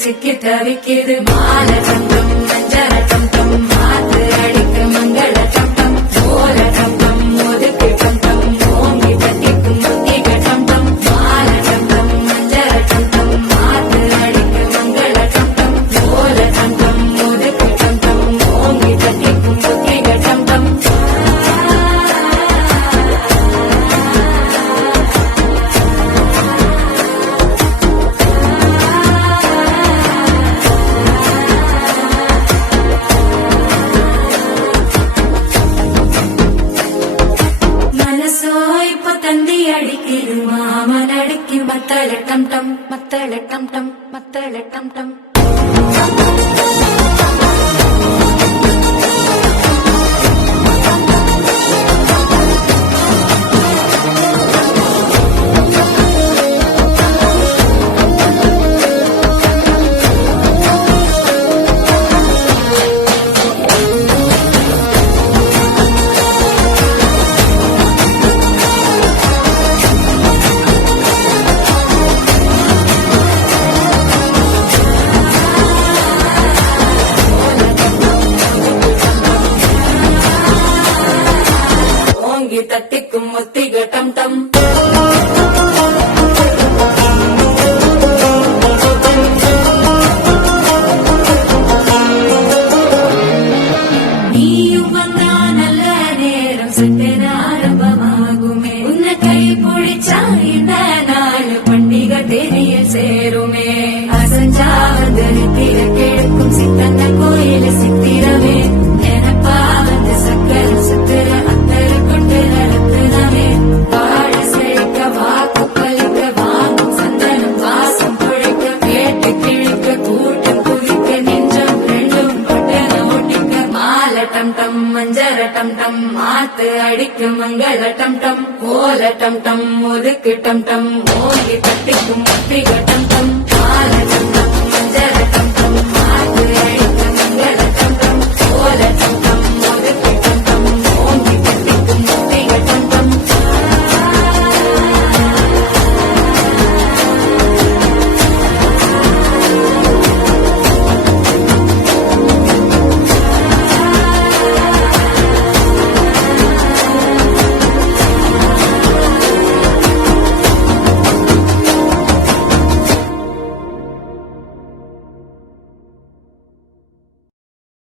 சிக்கி தவிக்கிது மால சந்தம் மஞ்சள சந்தம் மாத்து அடிக்க மங்கள சந்தம் சோல சந்தம் ஒதுக்கு சந்தம் ஓங்கி தட்டிக்கும் முத்திக சந்தம் மால சந்தம் மஞ்சள சந்தம் மாத்து அடிக்க மங்கள சந்தம் சோல சந்தம் ஒதுக்கு சந்தம் ஓங்கி தட்டிக்கும் முத்திக சந்தம் தந்தி அடிக்கிது மாமன் அடிக்கி மத்தள டம் டம் மத்தள டம் டம் மத்தள டம் டம் தட்டிக்கும் முத்திக டம் டம் நீயும் வந்தா நல்ல நேரம் சட்டென ஆரம்பமாகுமே உன்னை கை பிடிச்சா இந்த நாள் பண்டிகை தேனியில் சேருமே அசஞ்சா வந்து நித்திர கேட்கும் சித்தன்ன கோயில சித்திரமே எனப்பா வந்து சக்கர சுத்திர டம் டம் மஞ்சர டம் டம் மாத்து அடிக்கு மங்கள டம் டம் கோல டம் டம் ஒதுக்கு டம் டம் ஓங்கி தட்டிக்கும் முத்திக